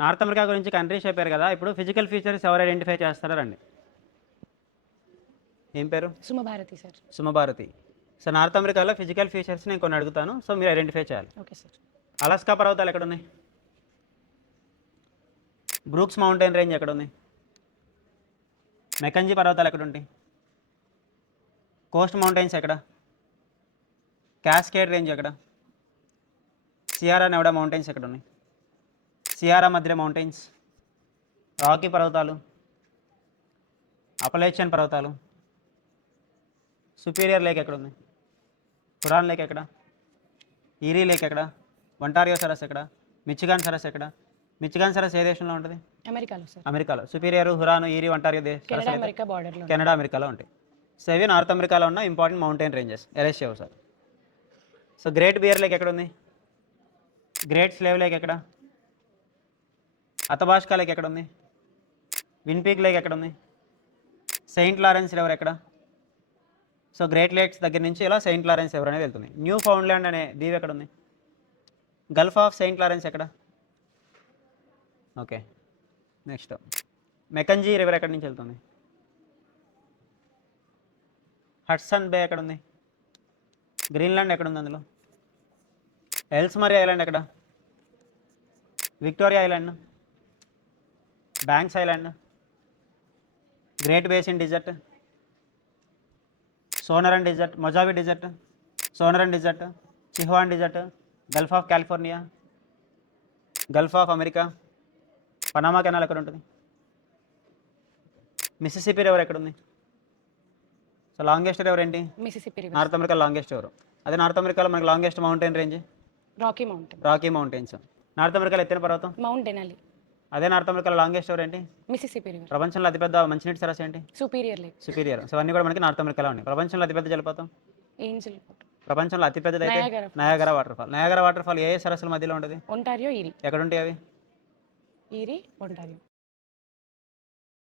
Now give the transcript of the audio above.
North America గురించి countries చెప్పారు కదా, ఇప్పుడు ఫిజికల్ ఫీచర్స్ ఎవరు ఐడెంటిఫై చేస్తారో రండి. ఏం పేరు? సుమభారతి సార్. సుమభారతి. సో నార్త్ అమెరికాలో ఫిజికల్ ఫీచర్స్ నేను కొన్ని అడుగుతాను, సో మీరు ఐడెంటిఫై చేయాలి. Okay sir. అలాస్కా పర్వతాలు ఎక్కడ ఉన్నాయి? బ్రూక్స్ మౌంటైన్ రేంజ్ ఎక్కడ ఉంది? మెకంజీ పర్వతాలు ఎక్కడ ఉంటాయి? కోస్ట్ మౌంటైన్స్ ఎక్కడ? క్యాస్కేడ్ రేంజ్ ఎక్కడ? సియారా నెవడా మౌంటైన్స్ ఎక్కడ ఉన్నాయి? సియారా మధ్య మౌంటైన్స్, రాకీ పర్వతాలు, అపలేచియన్ పర్వతాలు, సుపీరియర్ లేక్ ఎక్కడ ఉంది? హురాన్ లేక్ ఎక్కడ? ఈరీ లేక్ ఎక్కడ? ఒంటారియో సరస్ ఎక్కడ? మిచిగాన్ సరస్ ఎక్కడ? మిచిగాన్ సరస్ ఏ దేశంలో ఉంటుంది? అమెరికాలో సార్. అమెరికాలో. Superior, Huron, Erie, Ontario Canada America బార్డర్లో. కెనడా అమెరికాలో ఉంటాయి. సో ఇవి నార్త్ అమెరికాలో ఉన్న ఇంపార్టెంట్ మౌంటైన్ రేంజెస్. ఎరేస్ చేయవు sir. So Great Bear Lake ఎక్కడ ఉంది? గ్రేట్ స్లేవ్ లేక్ ఎక్కడ? అతబాష్కా లేక్ ఎక్కడ ఉంది? విన్పీక్ లేక్ ఎక్కడ ఉంది? సెయింట్ లారెన్స్ రివర్ ఎక్కడ? సో గ్రేట్ లేక్స్ దగ్గర నుంచి ఇలా సెయింట్ లారెన్స్ రివర్ అనేది వెళ్తుంది. న్యూ ఫౌండ్లాండ్ అనే దీవి ఎక్కడ ఉంది? గల్ఫ్ ఆఫ్ సెయింట్ లారెన్స్ ఎక్కడ? ఓకే, నెక్స్ట్ మెకంజీ రివర్ ఎక్కడి నుంచి వెళ్తుంది? హడ్సన్ బే ఎక్కడ ఉంది? గ్రీన్లాండ్ ఎక్కడ ఉంది అందులో? ఎల్స్మరీ ఐలాండ్ ఎక్కడ? Victoria island, Banks island, great basin desert, Sonoran desert, Mojave desert, Sonoran desert, Chihuahuan desert, gulf of California, gulf of America, Panama canal ఎక్కడ ఉంటుంది? మిసిసిపి రివర్ ఎక్కడ ఉంది? సో లాంగెస్ట్ రివర్ ఏంటి? Mississippi river. North America longest river. అదే north అమెరికాలో మనకి longest mountain range rocky mountain. Rocky mountains. North అమెరికాలో ఎత్తైన పర్వతం మౌంట్ డెనాలి. అదే నార్త్ అమెరికాలో లాంగెస్ట్ రివర్ ఏంటి? Mississippi river. ప్రపంచంలో అతిపెద్ద మంచినీటి సరస్సు ఏంటి? Superior lake. సుపీరియర్. సో అన్నీ కూడా మనకి నార్త్ అమెరికాలో ఉన్నాయి. ప్రపంచంలో అతిపెద్ద జలపాతం? Angel water. ప్రపంచంలో అతిపెద్దది అయితే Niagara falls. Niagara water fall. Niagara water fall ఏ సరస్సుల మధ్యలో ఉంటుంది? Ontario Erie. ఎక్కడ ఉంటాయి అవి? Erie Ontario.